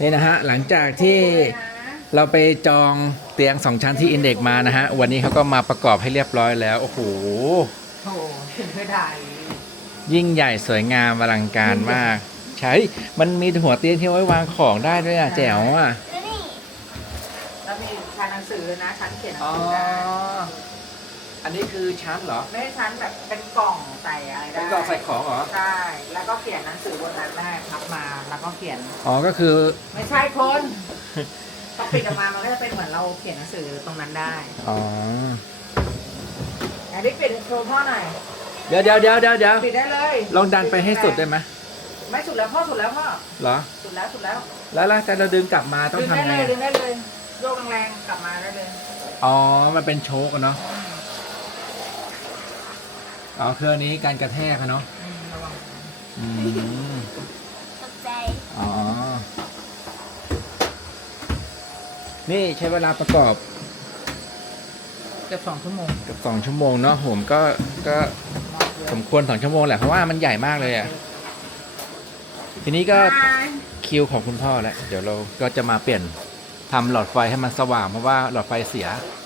นี่นะฮะหลังจากที่เราไปจองเตียงสองชั้นที่อินเด็กมานะฮะ วันนี้เขาก็มาประกอบให้เรียบร้อยแล้ว โอ้โหโอ้ถึงไม่ได้ ยิ่งใหญ่สวยงามอลังการมาก ใช่มันมีหัวเตียงที่เอาไว้วางของได้ด้วยอะแจ๋วอะแล้วนี่แล้วมีชั้นหนังสือนะชั้นเขียนหนัอ๋งอสือได้ อันนี้คือชั้นเหรอ ไม่ใช่ชั้นแบบเป็นกล่องใส่อะไรได้เป็นกล่องใส่ของเหรอ ใช่แล้วก็เขียนหนังสือบนนั้นได้พับมาแล้วก็เขียน อ๋อ ก็คือ ไม่ใช่คนต้องปิดออกมามันก็จะเป็นเหมือนเราเขียนหนังสือตรงนั้นได้อ๋อ อันนี้ปิดโชว์พ่อหน่อยเดี๋ยวเดี๋ยวเดี๋ยวเดี๋ยวเดี๋ยวปิดได้เลยลองดันไปให้สุดได้ไหมไม่สุดแล้วพ่อสุดแล้วพ่อเหรอ สุดแล้วสุดแล้วแล้วแล้วแต่เราดึงกลับมาต้องดึงทำได้ไงเลยดึงอะได้เลยโยกแรงๆกลับมาได้เลย อ๋อ มันเป็นโชกอะเนาะอ๋ อเครื่องนี้การกระแทกอะเนาะอืมระวังอืมตกใจอ๋อ นี่ใช้เวลาประกอบเกือบสองชั่วโมงเกับสองชั่วโมงเนาะผมก็ก็สมควรสองชั่วโมงแหละเพราะว่ามันใหญ่มากเลยอะทีนี้ก็ คิวของคุณพ่อแล้ว เดี๋ยวเราก็จะมาเปลี่ยนทำหลอดไฟให้มันสว่างเพราะว่าหลอดไฟเสียอ